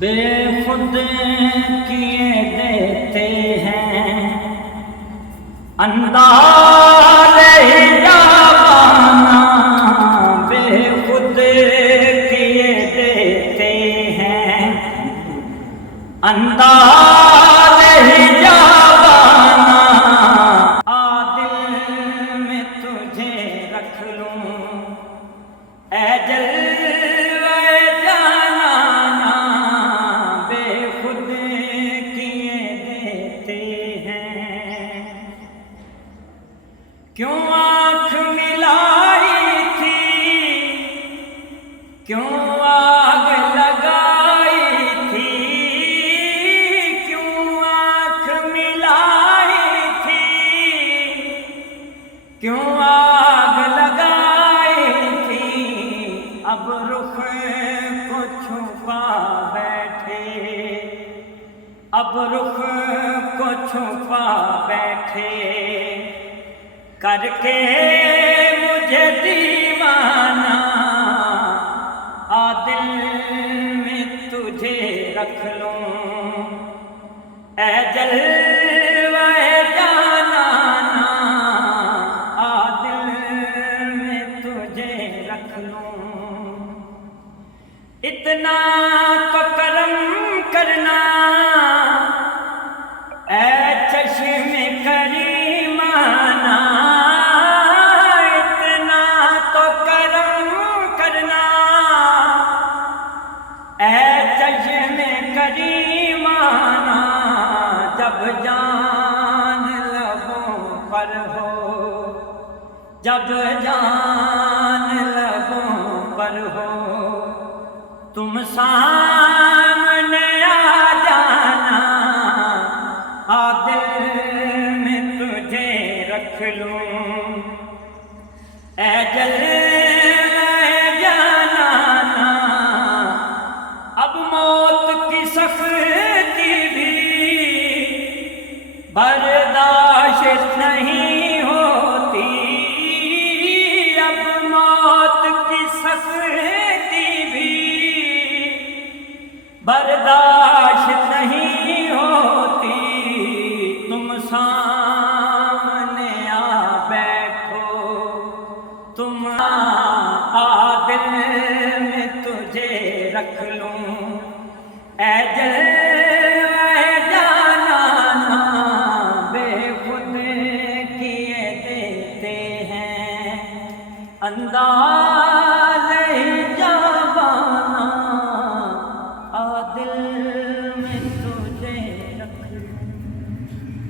بے خود کیے دیتے ہیں انداز ہی جاوانا، بے خود کیے دیتے ہیں انداز ہی جاوانا، عادل میں تجھے رکھ لوں اے جلوے جانانا، بے خود کیے دیتے ہیں۔ کیوں آنکھ ملائی تھی، کیوں آگ لگائی تھی، کیوں آنکھ ملائی تھی، کیوں آگ لگائی تھی، اب رخ کو چھپا بیٹھے، اب رخ کو چھپا بیٹھے، کر کے مجھے دیوانہ، عادل میں تجھے رکھ لوں اے جلوے جانانا، عادل میں تجھے رکھ لوں۔ اتنا تو کرم کرنا اے چشم کریمانہ، اتنا تو کرم کرنا اے چشم کریمانہ، جب جان لبوں پر ہو، جب جان لبوں پر ہو، تم سامنے آ جانا، عادل میں تجھے رکھ لوں اے جلوے جانانا، اب موت کی سختی بھی برداشت نہیں ہوتی، اب موت کی سختی بھی برداشت نہیں ہوتی، تم سامنے آ بیٹھو، تم عادل میں تجھے رکھ لوں اے جلوے جانانا، بے خود کیے دیتے ہیں انداز ہی جاوانا، عادل